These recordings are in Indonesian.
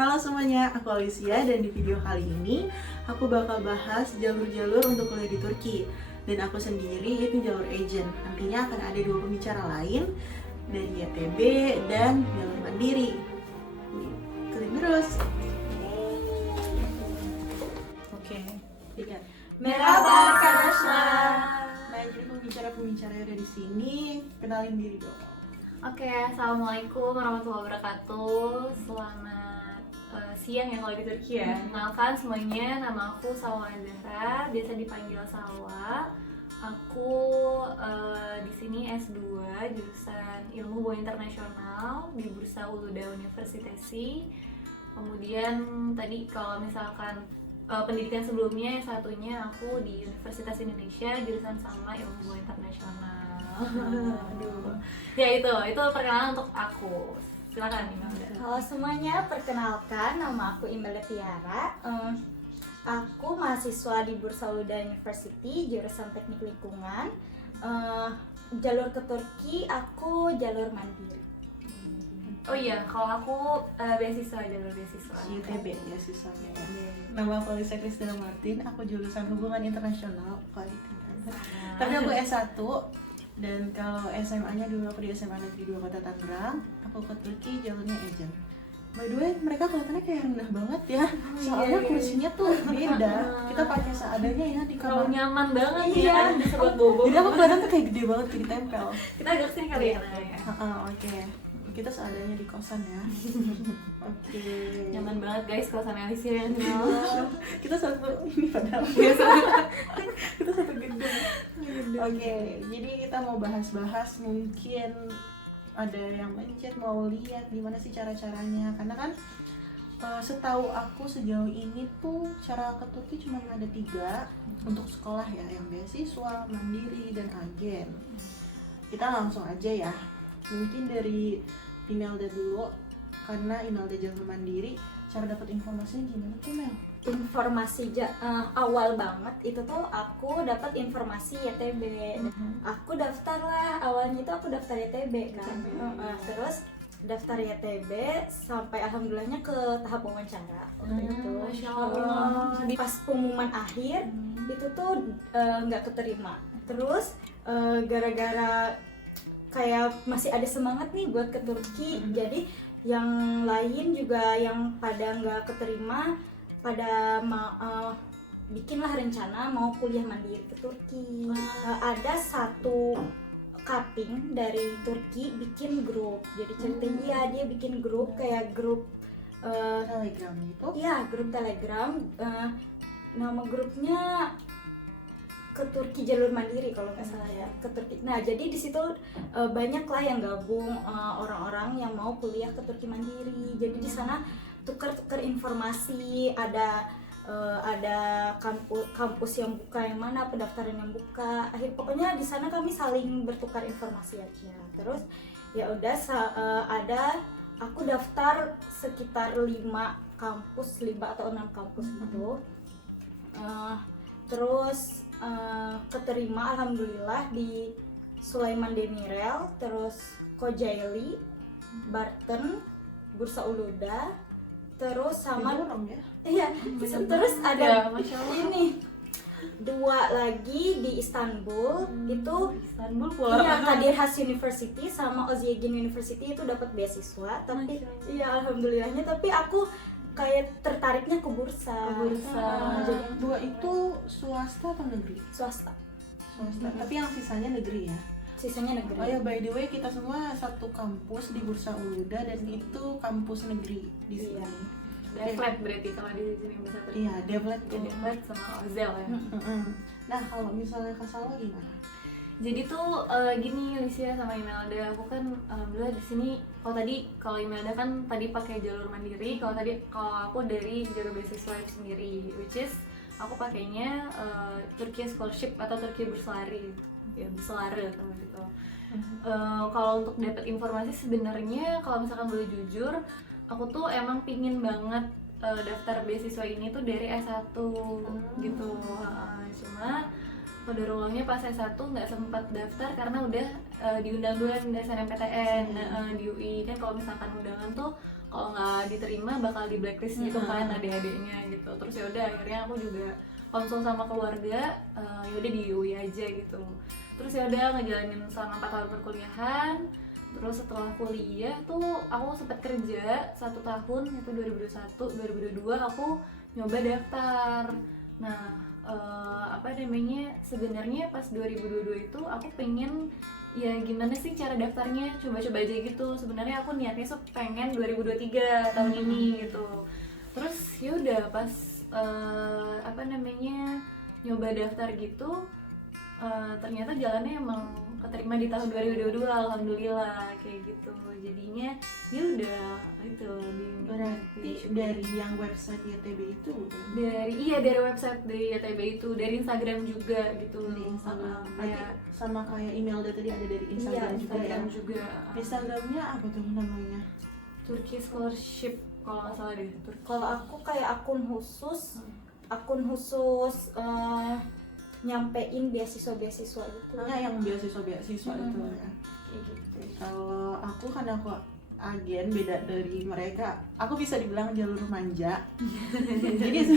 Halo semuanya, aku Alicia dan di video kali ini aku bakal bahas jalur-jalur untuk kuliah di Turki. Dan aku sendiri itu jalur agent. Nantinya akan ada 2 pembicara lain dari YTB dan jalur mandiri. Klik terus. Oke, lihat. Merhaba arkadaşlar. Nah, jadi pembicara-pembicara yang ada di sini, kenalin diri dong. Oke, assalamualaikum warahmatullahi wabarakatuh. Selamat siang ya kalau di Turki ya. Kenalkan semuanya, nama aku Salwa Zahra, biasa dipanggil Salwa. Aku di sini S2 jurusan Ilmu Hubungan Internasional di Bursa Uluda Universitesi. Kemudian tadi kalau misalkan pendidikan sebelumnya satunya aku di Universitas Indonesia jurusan sama Ilmu Hubungan Internasional. Aduh. Ya itu perkenalan untuk aku. Silakan Imelda. Halo semuanya, perkenalkan nama aku Imelda Tiara. Aku mahasiswa di Bursa Uluda University jurusan Teknik Lingkungan. Jalur ke Turki aku jalur mandiri. Oh iya, kalau aku beasiswa, jalur beasiswa. YTB ya sisanya ya. Nama aku Alicia Kristina Martin, aku jurusan Hubungan Internasional Tapi aku S1 dan kalau SMA-nya dulu aku di SMA Negeri 2 Kota Tangerang, aku ke Turki jalurnya agent. By the way, mereka kelihatannya kayak rendah banget ya. Soalnya kursinya tuh beda. Kita pakai seadanya ya di Terlalu kamar. nyaman banget Iya. ya, disebut bobo. Jadi aku kelihatan tuh kayak gede banget kayak ditempel. Kita agak sini kali ya. Oke. Kita seadanya di kosan ya. Oke. Nyaman banget guys kalau sama Alicia ya. Kita satu ini padahal. Kita satu gedung. Oke, jadi kita mau bahas-bahas mungkin ada yang mencet mau lihat gimana sih cara-caranya, karena kan setahu aku sejauh ini tuh cara ke Turki cuma ada 3 untuk sekolah ya, yang beasiswa, mandiri, dan agen. Kita langsung aja ya, mungkin dari Imelda dulu, karena Imelda jalur mandiri. Cara dapat informasinya gimana tuh Mel? Informasi awal banget itu tuh aku dapat informasi YTB. Aku daftar lah, awalnya itu aku daftar YTB kan. Terus daftar YTB sampai alhamdulillahnya ke tahap wawancara waktu itu. Masya Allah. Pas pengumuman akhir itu tuh nggak keterima. Terus gara-gara kayak masih ada semangat nih buat ke Turki, jadi yang lain juga yang pada nggak keterima pada bikinlah rencana mau kuliah mandiri ke Turki. Ada satu cutting dari Turki bikin grup, jadi ceritanya dia bikin grup kayak grup Telegram itu? iya, grup Telegram. Nama grupnya ke Turki jalur mandiri kalau nggak salah ya, ke Turki. Nah jadi di situ banyak lah yang gabung, orang-orang yang mau kuliah ke Turki mandiri. Jadi di sana tukar-tukar informasi, ada kampus yang buka yang mana, pendaftaran yang buka. Pokoknya di sana kami saling bertukar informasi aja. Terus ya udah aku daftar sekitar 5 kampus, 5 atau 6 kampus gitu. Terus keterima alhamdulillah di Sulaiman Demirel, terus Kocaeli, Barton, Bursa Uluda, terus sama ya? iya, terus ada Masya Allah. ini 2 lagi di Istanbul. Itu Istanbul pula. iya, Kadir Has University sama Özyeğin University itu dapat beasiswa, tapi Masya Allah. iya alhamdulillahnya, tapi aku kayak tertariknya ke bursa. Jadi 2 itu swasta atau negeri? Swasta, Swasta. Tapi yang sisanya negeri ya? sisanya negeri. Oh ya, by the way, kita semua satu kampus di Bursa Uluda dan itu kampus negeri di sini. Iya. Devlet berarti kalau di sini bahasa Turki. Iya, Devlet Ya, tuh. Devlet sama Ozel ya. Nah, kalau misalnya ke Salwa gimana? Jadi tuh gini Alicia sama Imelda, aku kan alhamdulillah di sini. Kalau Imelda kan tadi pakai jalur mandiri, kalau aku dari jalur beasiswa itu sendiri, which is aku pakainya Turki Scholarship atau Turki Burslari, ya Burslari atau gitu. Kalau untuk dapat informasi sebenarnya kalau misalkan boleh jujur, aku tuh emang pingin banget daftar beasiswa ini tuh dari S1 gitu. Cuma Qadarulahnya pas S1 nggak sempat daftar karena udah diundang duluan dari SNMPTN di UI. Kan kalau misalkan undangan tuh kalau nggak diterima bakal di blacklist gitu kan adik-adiknya gitu. Terus ya udah akhirnya aku juga konsul sama keluarga, ya udah di UI aja gitu. Terus ya udah ngejalanin selama 4 tahun perkuliahan. Terus setelah kuliah tuh aku sempat kerja 1 tahun, itu 2021, 2022 aku nyoba daftar. Nah, sebenarnya pas 2022 itu aku pengen ya gimana sih cara daftarnya, coba-coba aja gitu. Sebenarnya aku niatnya pengen 2023 tahun ini gitu. Terus ya udah pas nyoba daftar gitu, ternyata jalannya emang keterima di tahun 2022, alhamdulillah kayak gitu. Jadinya ya udah itu Berarti dari yang website YTB itu bukan? dari website dari YTB itu, dari Instagram juga gitu. Di Instagram Kayak sama kayak email tadi ada dari Instagram juga ya. Instagram juga. Instagramnya apa tuh namanya? Turkish Scholarship kalau nggak salah deh. Kalau aku kayak akun khusus nyampein beasiswa gitu. Yang beasiswa itu ya. Kayak gitu. Kalau aku kan aku agen, beda dari mereka, aku bisa dibilang jalur manja. Jadi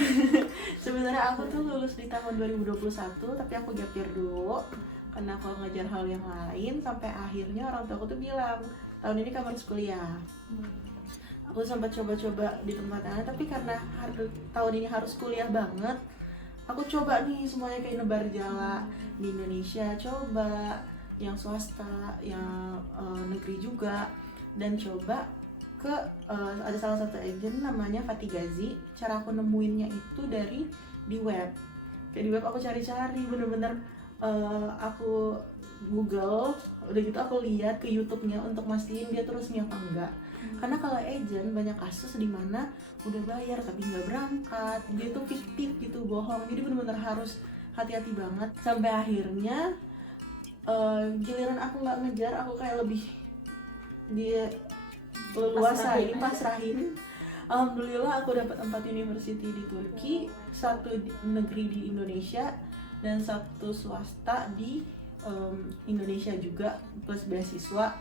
sebenarnya aku tuh lulus di tahun 2021 tapi aku gap year dulu karena aku ngejar hal yang lain, sampai akhirnya orang tua aku tuh bilang tahun ini kamu harus kuliah. Aku sempat coba-coba di tempat lain, tapi karena tahun ini harus kuliah banget, aku coba nih semuanya kayak nebar jala di Indonesia, coba yang swasta, yang negeri juga, dan coba ke ada salah satu agen namanya Fatih Gazi. Cara aku nemuinnya itu di web. Kayak di web aku cari-cari bener-bener, aku Google, udah gitu aku lihat ke YouTube-nya untuk mastiin dia terus resmi apa enggak. Karena kalau agent banyak kasus di mana udah bayar tapi nggak berangkat, dia tuh fiktif gitu, bohong. Jadi benar-benar harus hati-hati banget. Sampai akhirnya giliran aku nggak ngejar, aku kayak lebih dia leluasa ini pasrahin. Alhamdulillah aku dapat 4 university di Turki, 1 negeri di Indonesia dan 1 swasta di Indonesia juga plus beasiswa.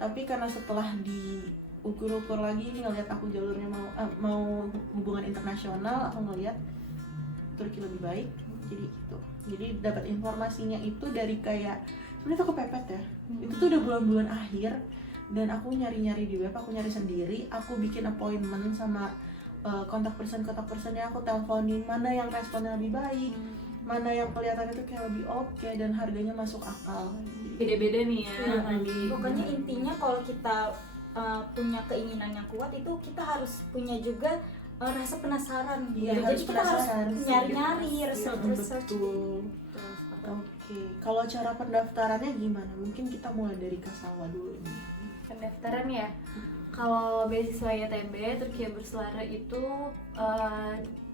Tapi karena setelah diukur-ukur lagi ngelihat aku jalurnya mau hubungan internasional, aku ngelihat Turki lebih baik, jadi gitu. Jadi dapat informasinya itu dari kayak sebenarnya aku pepet ya. Itu tuh udah bulan-bulan akhir dan aku nyari-nyari di web, aku nyari sendiri, aku bikin appointment sama kontak personnya, aku teleponin mana yang responnya lebih baik, mana yang kelihatannya tuh kayak lebih oke dan harganya masuk akal. Beda-beda nih ya. Pokoknya intinya kalau kita punya keinginan yang kuat itu kita harus punya juga rasa penasaran. Iya, Jadi kita harus nyari-nyari, research. Betul. Oke, kalau cara pendaftarannya gimana? Mungkin kita mulai dari Kasawa dulu nih. Pendaftaran ya. Kalau beasiswa YTB Turki Berselara itu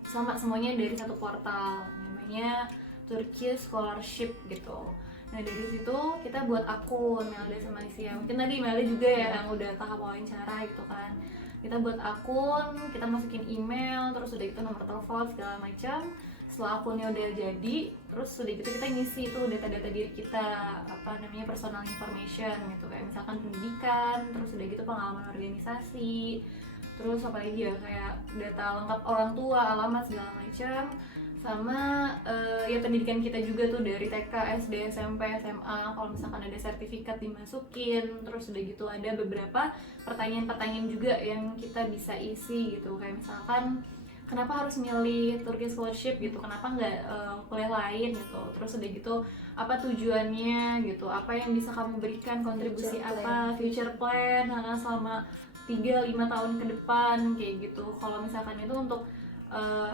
sama semuanya dari satu portal namanya Turkish Scholarship gitu. Nah dari situ kita buat akun Melda sama Alicia. Mungkin tadi Melda juga ya yang udah tahap wawancara gitu kan. Kita buat akun, kita masukin email, terus udah itu nomor telepon segala macam. Setelah akunnya udah jadi, terus udah gitu kita ngisi itu data-data diri kita, personal information gitu, kayak misalkan pendidikan, terus udah gitu pengalaman organisasi, terus apa lagi ya, kayak data lengkap orang tua, alamat segala macam, sama ya pendidikan kita juga tuh dari TK, SD, SMP, SMA. Kalau misalkan ada sertifikat dimasukin, terus udah gitu ada beberapa pertanyaan-pertanyaan juga yang kita bisa isi gitu, kayak misalkan kenapa harus milih Turkish Scholarship gitu, kenapa nggak kuliah lain gitu, terus udah gitu apa tujuannya gitu, apa yang bisa kamu berikan, kontribusi future plan selama 3-5 tahun ke depan kayak gitu. Kalau misalkan itu untuk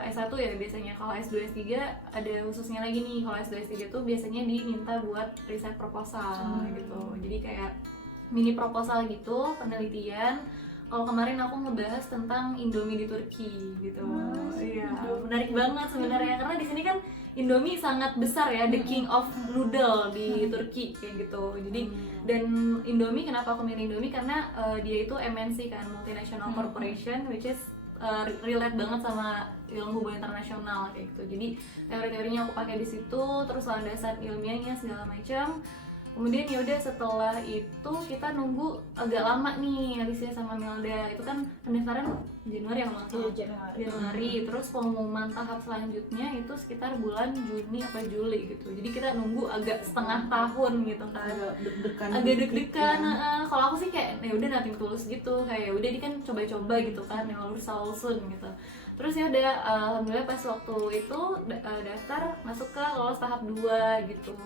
S1 ya biasanya, kalau S2 S3 ada khususnya lagi nih. Kalau S2 S3 tuh biasanya diminta buat riset proposal gitu, jadi kayak mini proposal gitu, penelitian. Kalau kemarin aku ngebahas tentang Indomie di Turki gitu. Iya, menarik banget sebenarnya karena di sini kan Indomie sangat besar ya, the king of noodle di Turki kayak gitu. Jadi dan Indomie, kenapa aku milih Indomie, karena dia itu MNC kan, multinational corporation, which is relate banget sama ilmu hubungan internasional kayak gitu. Jadi teori-teorinya aku pakai di situ, terus landasan ilmiahnya segala macam. Kemudian ya udah setelah itu kita nunggu agak lama nih Alicia sama Melda. Itu kan pendaftaran Januari ya kalau nggak salah. Januari. Terus pengumuman tahap selanjutnya itu sekitar bulan Juni atau Juli gitu. Jadi kita nunggu agak setengah tahun gitu kan. Agak deg-degan. Kalau aku sih kayak ya udah nothing tulus gitu. Kayak ya udah dia kan coba-coba gitu kan, yang lulus Salsun gitu. Terus ya udah alhamdulillah pas waktu itu daftar masuk ke lolos tahap 2 gitu.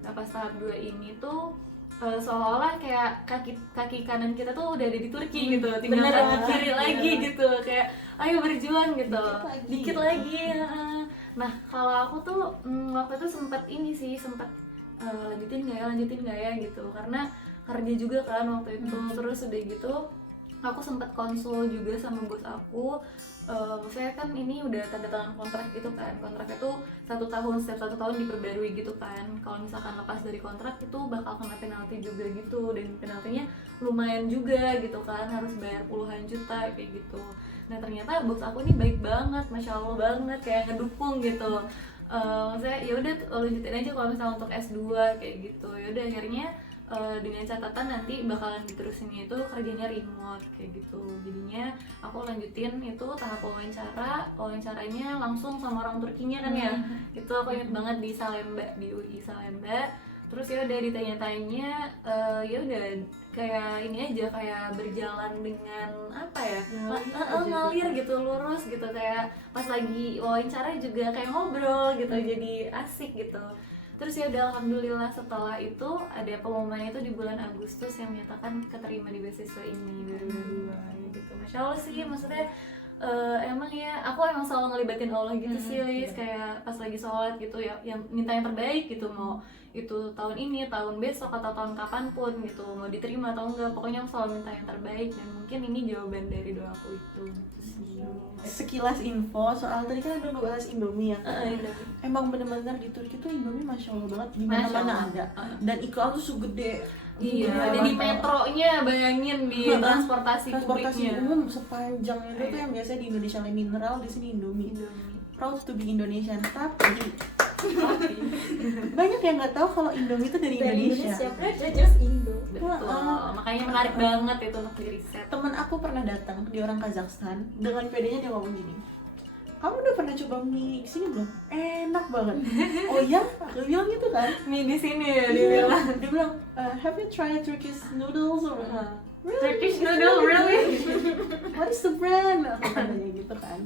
Nah pas tahap 2 ini tuh seolah-olah kayak kaki kanan kita tuh udah ada di Turki gitu, tinggal kaki kiri lagi gitu, kayak ayo berjuang gitu, dikit lagi. Nah kalau aku tuh waktu itu sempat lanjutin nggak ya gitu, karena kerja juga kan waktu itu. Terus udah gitu aku sempat konsul juga sama bos aku. Saya kan ini udah tanda tangan kontrak gitu kan, kontraknya tuh 1 tahun, setiap 1 tahun diperbarui gitu kan. Kalau misalkan lepas dari kontrak itu bakal kena penalti juga gitu, dan penaltinya lumayan juga gitu kan, harus bayar puluhan juta kayak gitu. Nah ternyata bos aku ini baik banget, masya Allah banget, kayak ngedukung gitu. Saya ya udah lanjutin aja kalau misalnya untuk S2 kayak gitu. Ya udah akhirnya dengan catatan nanti bakalan diterusinnya itu kerjanya remote kayak gitu. Jadinya aku lanjutin itu tahap wawancaranya langsung sama orang Turkinya kan ya. Itu aku inget banget di Salemba, di UI Salemba. Terus ya udah ditanya-tanya, ya udah kayak ini aja, kayak berjalan dengan apa ya, ngalir gitu, lurus gitu. Kayak pas lagi wawancara juga kayak ngobrol gitu, jadi asik gitu. Terus ya udah alhamdulillah setelah itu ada pengumuman itu di bulan Agustus yang menyatakan keterima di beasiswa ini 2022 gitu. Masya Allah sih, maksudnya emang ya aku emang selalu ngelibatin Allah gitu sih Lis. Kayak pas lagi sholat gitu ya, yang minta yang terbaik gitu, mau itu tahun ini, tahun besok, atau tahun kapanpun gitu, mau diterima atau enggak, pokoknya aku selalu minta yang terbaik. Dan mungkin ini jawaban dari doaku itu gitu sih. Sekilas info soal tadi kan udah ngebahas Indomie ya. Indomie. Emang bener-bener di Turki tuh Indomie masya Allah banget, di mana-mana ada. Dan iklan tuh segede. Iya, ada di metronya, bayangin di transportasi publiknya. umum sepanjang itu tuh yang biasanya di Indonesia lain mineral, di sini Indomie. Proud to be Indonesian. Tapi banyak yang nggak tahu kalau Indomie itu dari Indonesia. Just Indo. Betul, makanya menarik banget itu untuk di riset. Temen aku pernah datang, dia orang Kazakhstan, dengan pedenya dia ngomong gini, kamu udah pernah coba mie kesini belum? Enak banget. Oh iya? Aku bilang gitu kan. Mie di sini ya dia bilang. Dia bilang, have you tried Turkish noodles? Or really? Turkish noodle, really? What is the brand? Aku tanya gitu kan.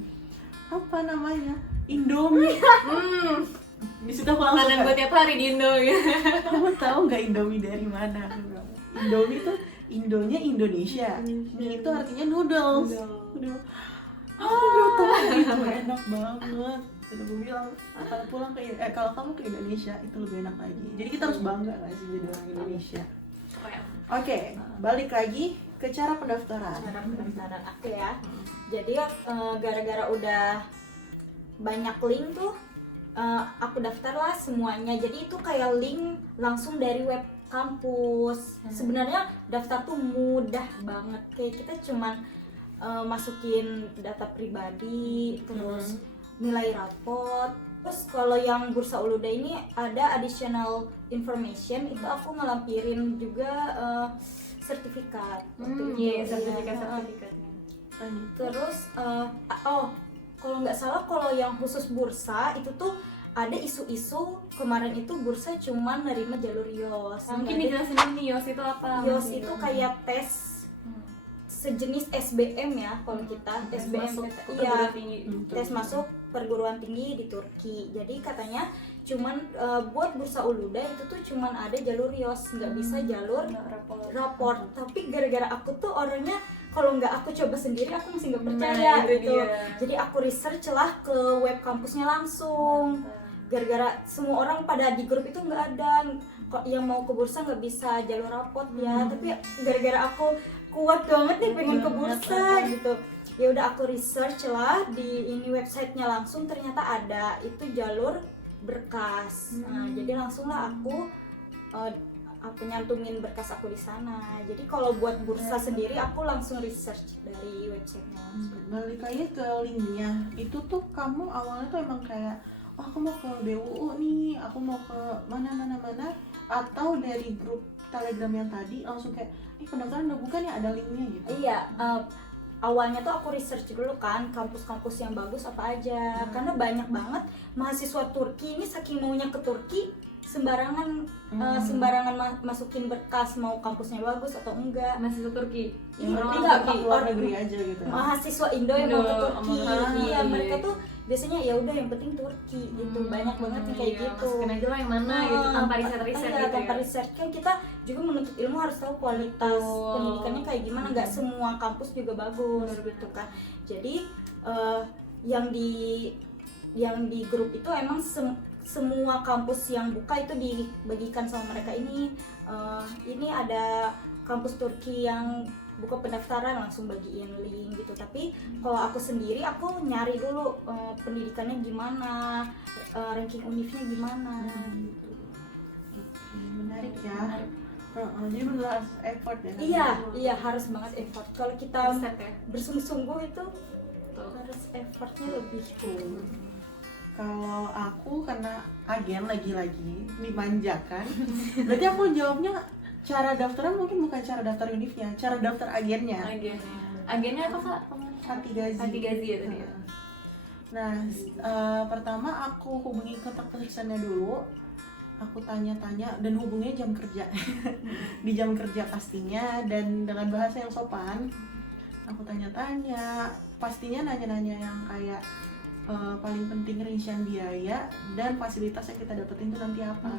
Apa namanya? Indomie. Di situ aku langsung Makanan buat tiap hari di Indo gitu. kamu tahu nggak Indomie dari mana? Indomie tuh Indonya Indonesia. Mie itu artinya noodles. Udah. Aku baru tahu gitu, enak banget. Dan aku bilang kalau kamu ke Indonesia itu lebih enak lagi. Jadi kita harus bangga nggak sih jadi orang Indonesia. Oke, balik lagi ke cara pendaftaran. Aku ya. Jadi gara-gara udah banyak link tuh, aku daftarlah semuanya. Jadi itu kayak link langsung dari web kampus. Sebenarnya daftar tuh mudah banget. Kayak kita cuman masukin data pribadi, terus nilai raport. Terus kalau yang Bursa Uluda ini ada additional information, itu aku ngelampirin juga sertifikat. Sertifikatnya. Terus kalau nggak salah, kalau yang khusus bursa itu tuh ada isu-isu kemarin itu bursa cuman nerima jalur YOS. Mungkin dijelasin dulu nih YOS itu apa? YOS itu kayak tes sejenis SBM ya kalau kita. SBM iya, tes masuk perguruan tinggi di Turki. Jadi katanya cuman buat Bursa Uluda itu tuh cuman ada jalur YOS, nggak bisa jalur raport. Tapi gara-gara aku tuh orangnya kalau nggak aku coba sendiri aku masih nggak percaya gitu. Jadi aku research lah ke web kampusnya langsung. Gara-gara semua orang pada di grup itu nggak ada kok yang mau ke bursa nggak bisa jalur raport ya. Tapi gara-gara aku kuat banget nih pengen ke bursa gitu, ya udah aku research lah di ini websitenya langsung, ternyata ada itu jalur berkas. Nah, jadi langsung lah aku nyantumin berkas aku di sana. Jadi kalau buat bursa sendiri aku langsung research dari websitenya langsung. Balik lagi ke linknya, itu tuh kamu awalnya tuh emang kayak aku mau ke BUU nih, aku mau ke mana, atau dari grup Telegram yang tadi langsung kayak pendaftaran udah buka nih, ada linknya gitu? Iya, awalnya tuh aku research dulu kan kampus-kampus yang bagus apa aja, karena banyak banget mahasiswa Turki ini saking maunya ke Turki sembarangan masukin berkas mau kampusnya bagus atau enggak. Mahasiswa Turki. Yang penting Enggak, ke luar negeri aja gitu. mahasiswa Indo yang mau ke Turki. Iya, iya. mereka tuh biasanya ya udah yang penting Turki gitu. Banyak banget yang kayak Iya, gitu. masukin aja lah yang mana gitu tanpa riset-riset Iya, gitu tanpa ya. riset. Kan kita juga menuntut ilmu harus tahu kualitas Betul. pendidikannya kayak gimana, nggak semua kampus juga bagus gitu kan. Jadi yang di grup itu emang semua kampus yang buka itu dibagikan sama mereka ini. Ini ada kampus Turki yang buka pendaftaran langsung bagiin link gitu. Tapi kalau aku sendiri aku nyari dulu pendidikannya gimana, ranking univnya gimana gitu. Menarik ya. Jadi bener harus effort ya. Iya harus banget effort. Kalau kita Riset ya. bersungguh-sungguh itu Betul. harus effortnya lebih tuh. Kalau aku karena agen lagi-lagi dimanjakan, berarti aku jawabnya cara daftaran mungkin bukan cara daftar univnya, cara daftar agennya. Agennya apa Kak? Antigazi. Antigazi ya tadi ya. Nah, pertama aku hubungi kontak personnya dulu. Aku tanya-tanya dan hubunginya jam kerja. Di jam kerja pastinya dan dengan bahasa yang sopan. Aku tanya-tanya, pastinya nanya-nanya yang kayak paling penting rincian biaya dan fasilitas yang kita dapetin itu nanti apa.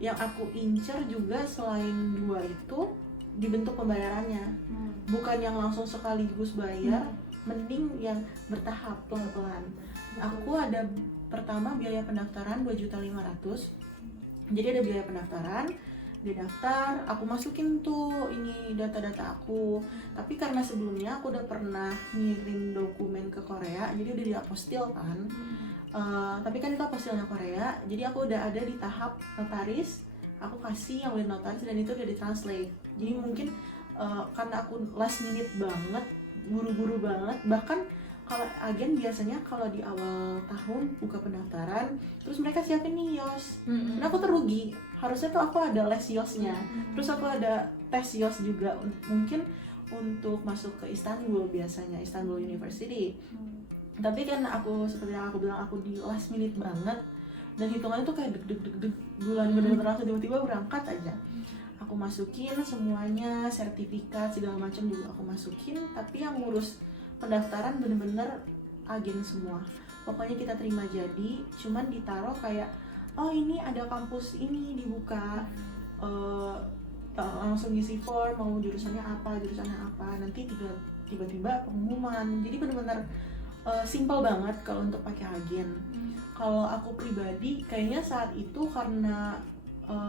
Yang aku incer juga selain dua itu dibentuk pembayarannya, bukan yang langsung sekaligus bayar, mending yang bertahap pelan-pelan. Aku ada pertama biaya pendaftaran 2.500.000. Jadi ada biaya pendaftaran, dia daftar, aku masukin tuh ini data-data aku. Tapi karena sebelumnya aku udah pernah ngirim dokumen ke Korea, jadi udah diapostil kan. Tapi kan itu apostilnya Korea, jadi aku udah ada di tahap notaris. Aku kasih yang udah notaris dan itu udah ditranslate. Jadi mungkin karena aku last minute banget, buru-buru banget, bahkan kalau agen biasanya kalau di awal tahun buka pendaftaran, terus mereka siapin nih YOS. Nah aku terugi, harusnya tuh aku ada les YOS-nya, terus aku ada tes YOS juga mungkin untuk masuk ke Istanbul biasanya, Istanbul University. Tapi kan aku seperti yang aku bilang, aku di last minute banget dan hitungannya tuh kayak deg bulan bener-bener langsung tiba-tiba berangkat aja. Aku masukin semuanya, sertifikat segala macam juga aku masukin, tapi yang ngurus pendaftaran bener-bener agen semua. Pokoknya kita terima jadi, cuman ditaruh kayak oh ini ada kampus ini dibuka, langsung ngisi form mau jurusannya apa, nanti tiba-tiba pengumuman. Jadi bener-bener simple banget kalau untuk pakai agen. Kalau aku pribadi kayaknya saat itu karena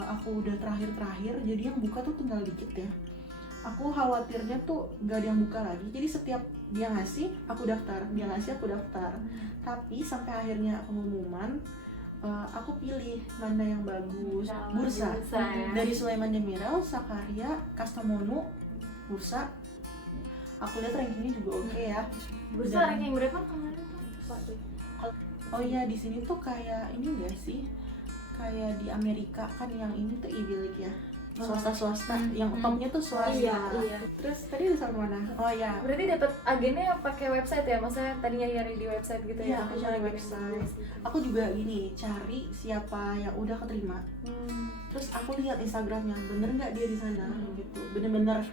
aku udah terakhir jadi yang buka tuh tinggal dikit ya. Aku khawatirnya tuh gak ada yang buka lagi, jadi setiap dia ngasih aku daftar, dia ngasih aku daftar. Tapi sampai akhirnya pengumuman, aku pilih mana yang bagus. Bursa ya. dari Sulaiman Demirel, Sakarya, Kastamonu, Bursa. Aku lihat rankingnya juga oke ya. Bursa ranking berapa kemarin tuh? Oh iya, di sini tuh kayak ini enggak sih? Kayak di Amerika kan yang ini tuh Ivy League ya. Swasta, yang topnya tuh swasta. Iya. Terus tadi urusan mana? Oh ya. Berarti dapat agennya pakai website ya? Maksudnya tadinya nyari di website gitu Iya, ya? aku cari website. Aku juga gini, cari siapa yang udah keterima. Terus aku lihat Instagramnya, bener nggak dia di sana gitu. Bener-bener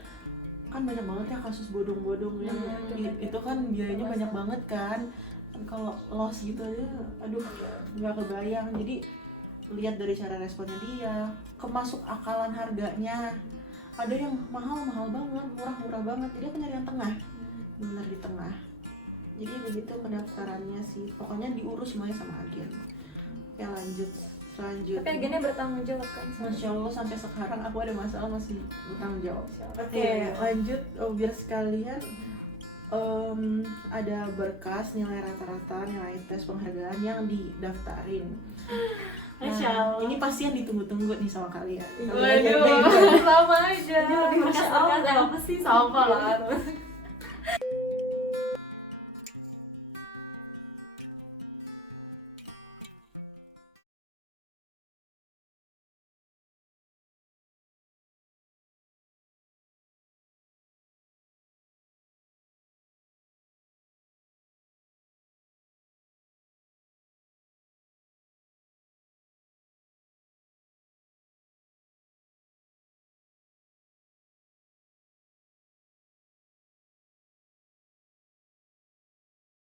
kan banyak banget ya kasus bodong-bodong yang itu kan biayanya banyak banget kan. Kalau loss gitu aja, aduh nggak kebayang. Jadi lihat dari cara responnya dia, kemasuk akalan harganya. Ada yang mahal banget, murah banget. Jadi aku nyari yang tengah, bener di tengah. Jadi begitu pendaftarannya sih. Pokoknya diurus semuanya sama agen. Ya lanjut. Tapi agennya bertanggung jawab kan? Masya Allah sampai sekarang aku ada masalah masih bertanggung jawab. Oke. Lanjut. Biar sekalian ada berkas nilai rata-rata, nilai tes penghargaan yang didaftarin. Masya Allah. Ini pasti yang ditunggu-tunggu nih sama kalian. Waduh, sama aja. Ini lebih Masya Allah. Berkas apa sih? Sama lah.